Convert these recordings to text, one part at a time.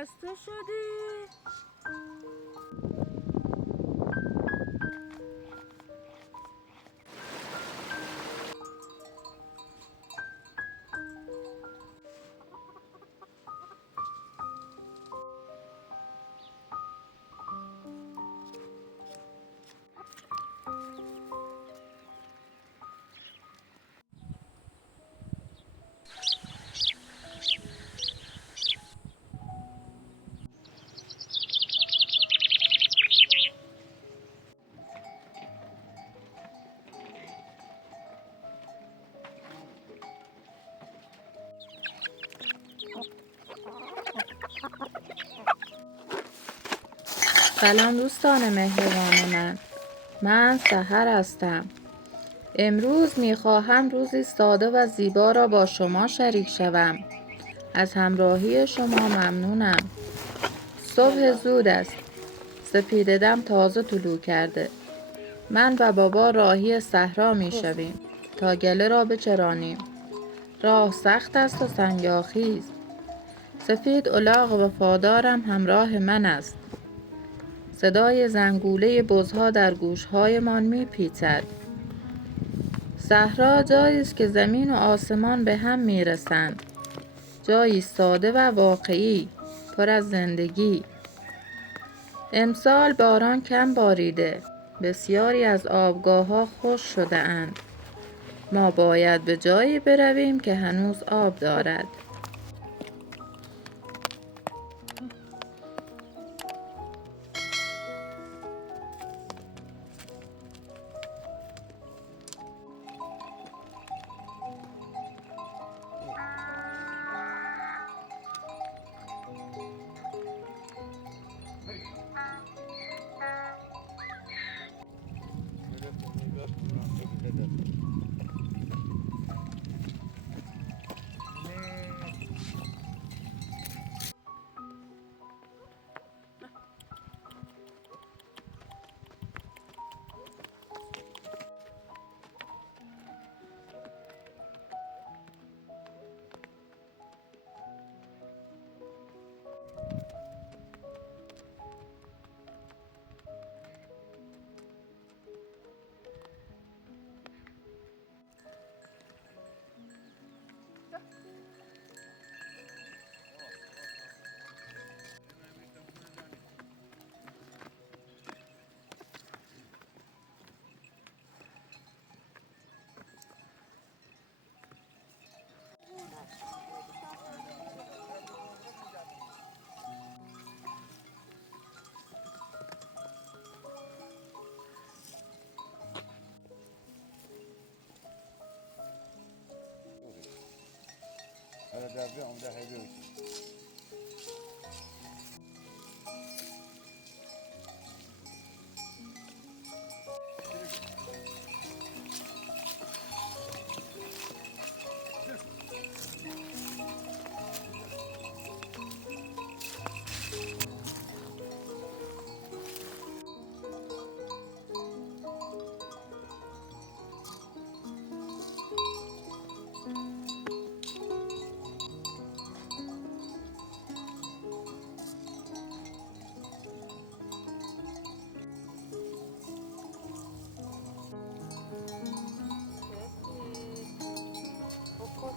خسته شدی؟ سلام دوستان مهربان من سحر هستم. امروز میخواهم روزی ساده و زیبا را با شما شریک شوم. از همراهی شما ممنونم. صبح زود است. سپیده‌دم تازه طلوع کرده. من و بابا راهی صحرا میشویم تا گله را بچرانیم. راه سخت است و سنگاخیز. سفید الاغ وفادارم همراه من است. صدای زنگوله بزها در گوشهایمان میپیچد. صحرا جایی است که زمین و آسمان به هم میرسند. جایی ساده و واقعی، پر از زندگی. امسال باران کم باریده. بسیاری از آبگاه‌ها خشک شده اند. ما باید به جایی برویم که هنوز آب دارد.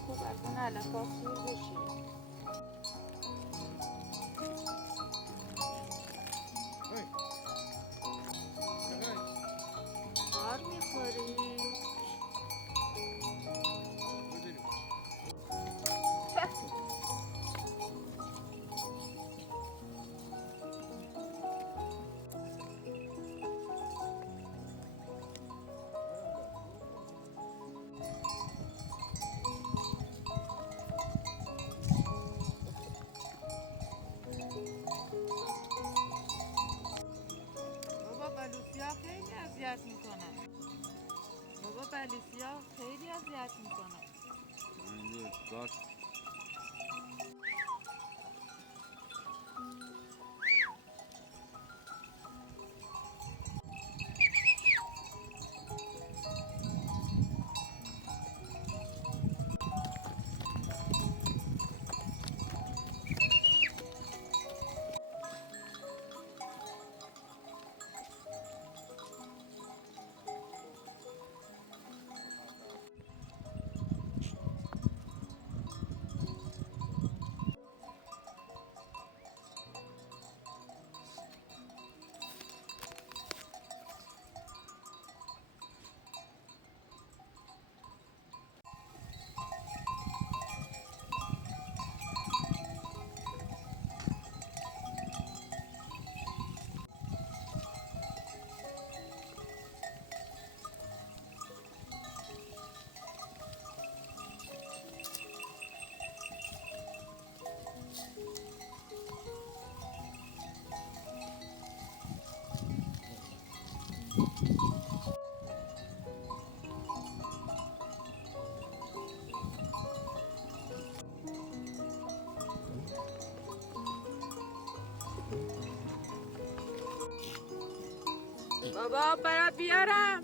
خوب از اون علفا سور بشی. آر میخوری؟ بابا بلوسیا خیلی اذیت میکنن. بابا بلوسیا خیلی اذیت میکنن. بابا برات بیارم.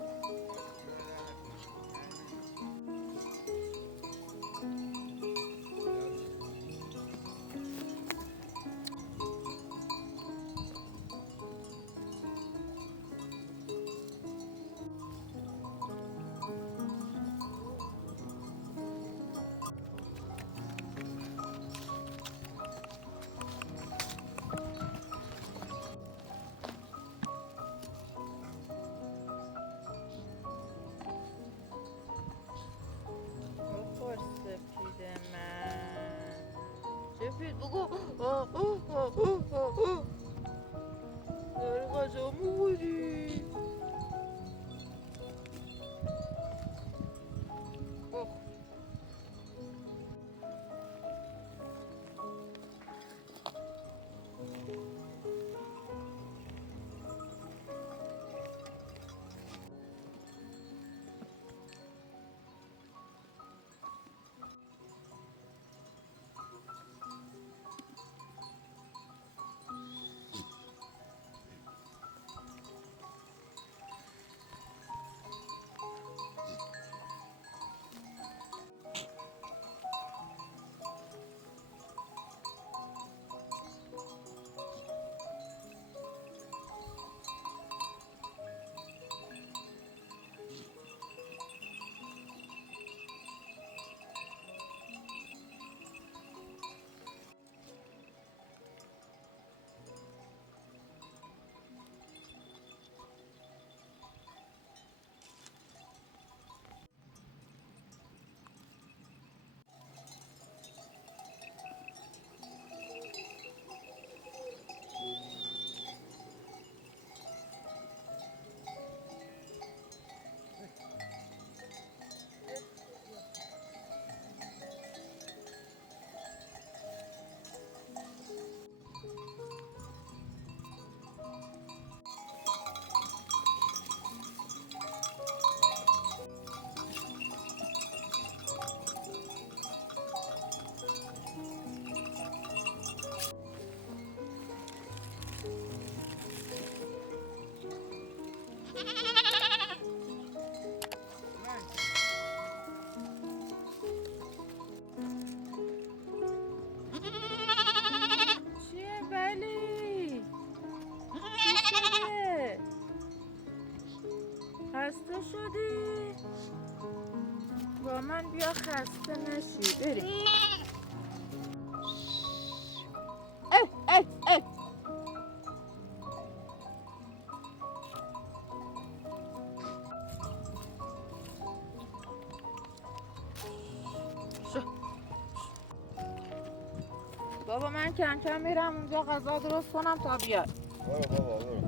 بخور سپید من. سپید بگو داری غذا می‌خوری. چیه ولی؟ چی شده؟ خسته شدی؟ با من بیا خسته نشی. بریم. اه اه اه. شو. بابا من کم کم میرم اونجا غذا درست کنم تا بیاد. برو بابا برو.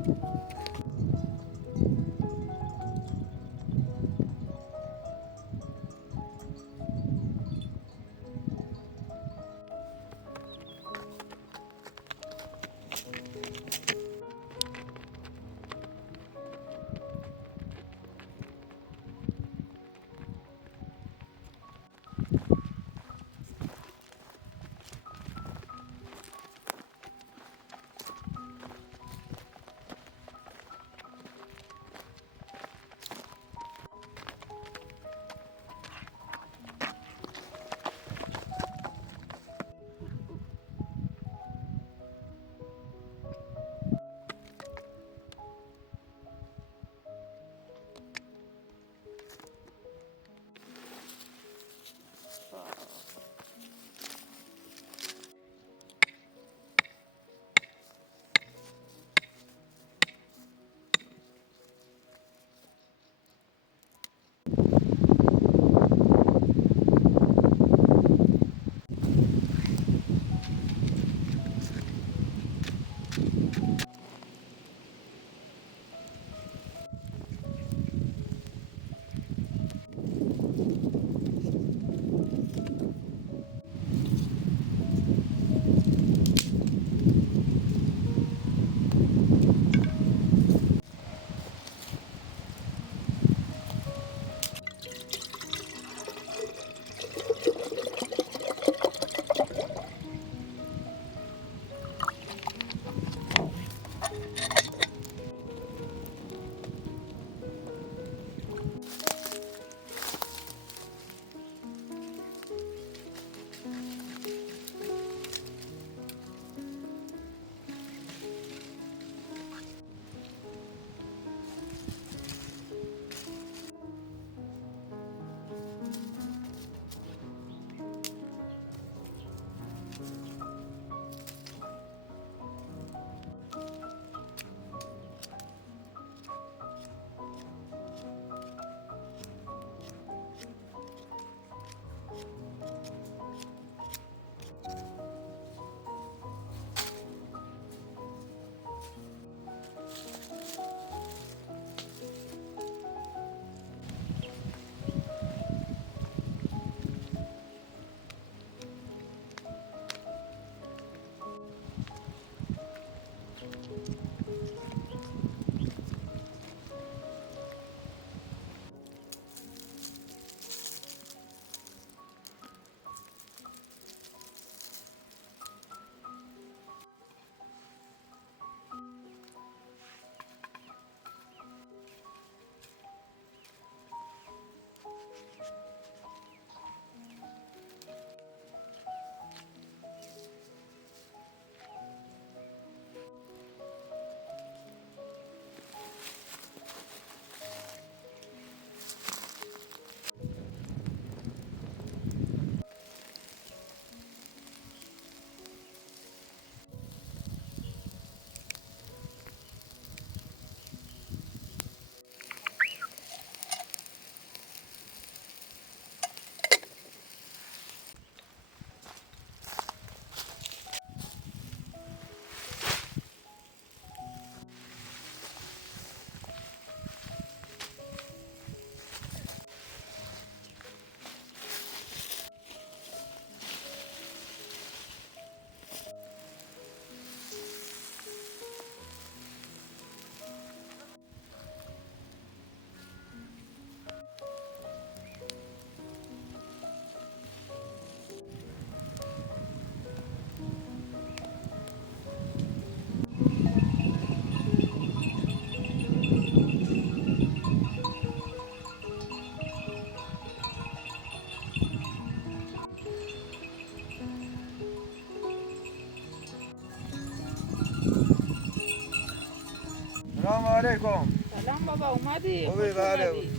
سلام علیکم. سلام بابا، اومدی؟ خوبی؟ خوش بله. اومدی.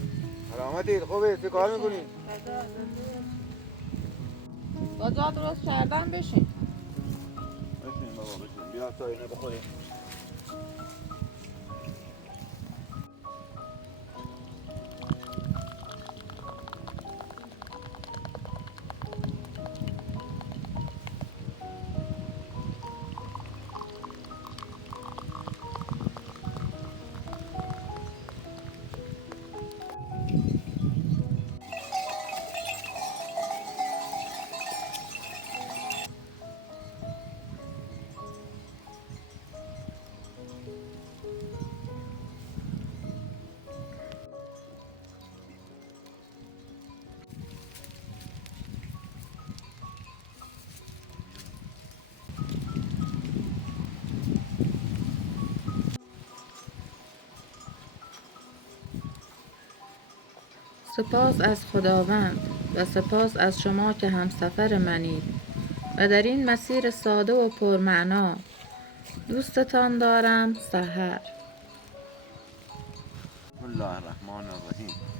سلامتی؟ خوبی؟ چه کار میکنی؟ غذا درست کردم، بشین. بشین بابا بشین. بیا تا اینه بخوریم. سپاس از خداوند و سپاس از شما که همسفر منید و در این مسیر ساده و پرمعنا. دوستتان دارم، سحر. بسم الله الرحمن الرحیم.